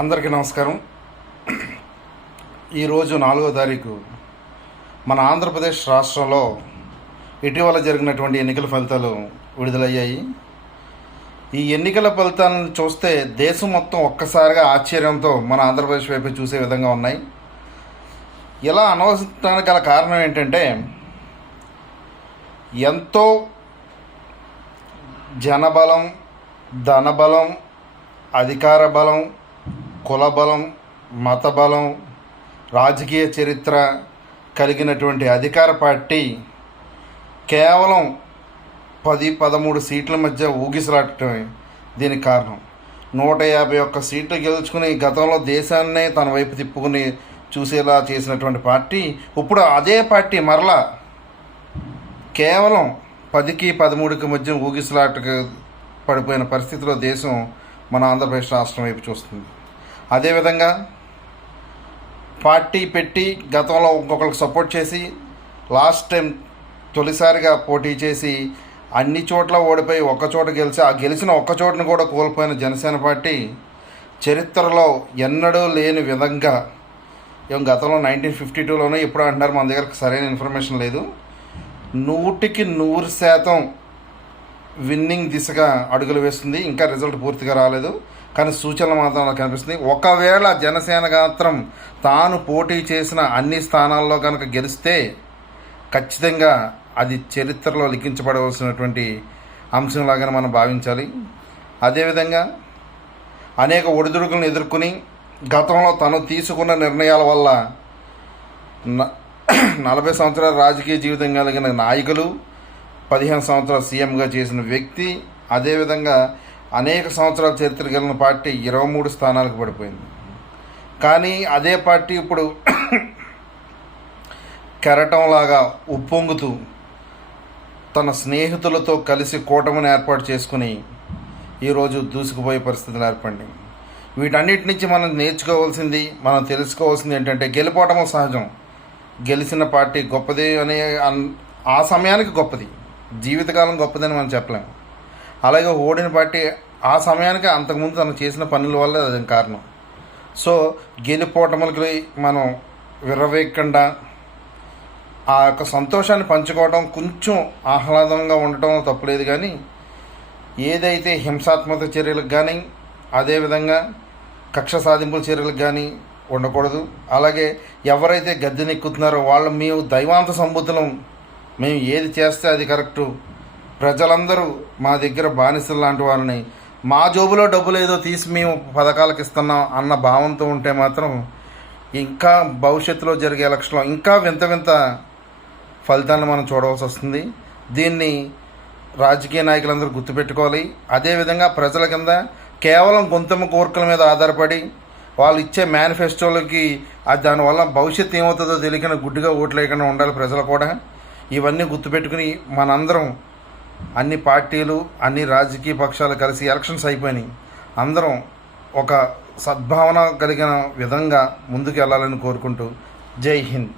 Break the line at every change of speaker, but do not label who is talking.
అందరికీ నమస్కారం. ఈరోజు నాలుగో తారీఖు మన ఆంధ్రప్రదేశ్ రాష్ట్రంలో ఇటీవల జరిగినటువంటి ఎన్నికల ఫలితాలు విడుదలయ్యాయి. ఈ ఎన్నికల ఫలితాలను చూస్తే దేశం మొత్తం ఒక్కసారిగా ఆశ్చర్యంతో మన ఆంధ్రప్రదేశ్ వైపు చూసే విధంగా ఉన్నాయి. ఇలా అనవసరానికి గల కారణం ఏంటంటే ఎంతో జనబలం ధనబలం అధికార బలం కుల బలం మత బలం రాజకీయ చరిత్ర కలిగినటువంటి అధికార పార్టీ కేవలం పది పదమూడు సీట్ల మధ్య ఊగిసలాడటమే దీనికి కారణం. నూట యాభై ఒక్క సీట్లు గెలుచుకుని గతంలో దేశాన్నే తన వైపు తిప్పుకుని చూసేలా చేసినటువంటి పార్టీ ఇప్పుడు అదే పార్టీ మరలా కేవలం పదికి పదమూడుకి మధ్య ఊగిసలాటకు పడిపోయిన పరిస్థితిలో దేశం మన ఆంధ్రప్రదేశ్ రాష్ట్రం వైపు చూస్తుంది. అదేవిధంగా పార్టీ పెట్టి గతంలో ఇంకొకరికి సపోర్ట్ చేసి లాస్ట్ టైం తొలిసారిగా పోటీ చేసి అన్ని చోట్ల ఓడిపోయి ఒక చోట గెలిచి ఆ గెలిచిన ఒక్క చోటను కూడా కోల్పోయిన జనసేన పార్టీ చరిత్రలో ఎన్నడూ లేని విధంగా ఏం గతంలో నైన్టీన్ ఫిఫ్టీ టూలోనే ఇప్పుడు అంటున్నారు మన దగ్గర సరైన ఇన్ఫర్మేషన్ లేదు. నూటికి నూరు శాతం విన్నింగ్ దిశగా అడుగులు వేస్తుంది. ఇంకా రిజల్ట్ పూర్తిగా రాలేదు. కానీ సూచనలు మాత్రం నాకు కనిపిస్తుంది. ఒకవేళ జనసేన మాత్రం తాను పోటీ చేసిన అన్ని స్థానాల్లో కనుక గెలిస్తే ఖచ్చితంగా అది చరిత్రలో లిఖించబడవలసినటువంటి అంశంలాగానే మనం భావించాలి. అదేవిధంగా అనేక ఒడిదుడుకులను ఎదుర్కొని గతంలో తను తీసుకున్న నిర్ణయాల వల్ల న- నలభై సంవత్సరాల రాజకీయ జీవితం కలిగిన నాయకులు పదిహేను సంవత్సరాలు సీఎంగా చేసిన వ్యక్తి అదేవిధంగా అనేక సంవత్సరాల చరిత్ర కలిగిన పార్టీ ఇరవై మూడు స్థానాలకు పడిపోయింది. కానీ అదే పార్టీ ఇప్పుడు కెరటంలాగా ఉప్పొంగుతూ తన స్నేహితులతో కలిసి కూటమిని ఏర్పాటు చేసుకుని ఈరోజు దూసుకుపోయే పరిస్థితులు ఏర్పడింది వీటన్నిటి నుంచి మనం నేర్చుకోవాల్సింది మనం తెలుసుకోవాల్సింది ఏంటంటే గెలిపోవటం సహజం. గెలిచిన పార్టీ గొప్పది అనే అన్- ఆ సమయానికి గొప్పది. జీవితకాలం గొప్పదని మనం చెప్పలేము అలాగే ఓడిన పార్టీ ఆ సమయానికి అంతకుముందు తను చేసిన పనుల వల్ల అది కారణం. సో గెలిపోటములకి మనం విర్రవేయకుండా ఆ యొక్క సంతోషాన్ని పంచుకోవడం కొంచెం ఆహ్లాదంగా ఉండటం తప్పులేదు కానీ ఏదైతే హింసాత్మక చర్యలకు కానీ అదేవిధంగా కక్ష సాధింపుల చర్యలకు కానీ ఉండకూడదు. అలాగే ఎవరైతే గద్దెనెక్కుతున్నారో వాళ్ళు మేము దైవాంత సంబుద్ధులం మేము ఏది చేస్తే అది కరెక్టు. ప్రజలందరూ మా దగ్గర బానిసలు లాంటి వారిని మా జోబులో డబ్బులు ఏదో తీసి మేము పథకాలకు ఇస్తున్నాం అన్న భావంతో ఉంటే మాత్రం ఇంకా భవిష్యత్తులో జరిగే ఎలక్షన్లో ఇంకా వింత వింత ఫలితాలను మనం చూడవలసి వస్తుంది. దీన్ని రాజకీయ నాయకులందరూ గుర్తుపెట్టుకోవాలి. అదేవిధంగా ప్రజల కింద కేవలం గొంతమ్మ కోరికల మీద ఆధారపడి వాళ్ళు ఇచ్చే మేనిఫెస్టోలకి అది దానివల్ల భవిష్యత్తు ఏమవుతుందో తెలియకుండా గుడ్డిగా ఓట్లు ఉండాలి ప్రజలు కూడా. ఇవన్నీ గుర్తుపెట్టుకుని మనందరం అన్ని పార్టీలు అన్ని రాజకీయ పక్షాలు కలిసి ఎలక్షన్స్ అయిపోయినాయి. అందరం ఒక సద్భావన కలిగిన విధంగా ముందుకు వెళ్ళాలని కోరుకుంటూ జై హింద్.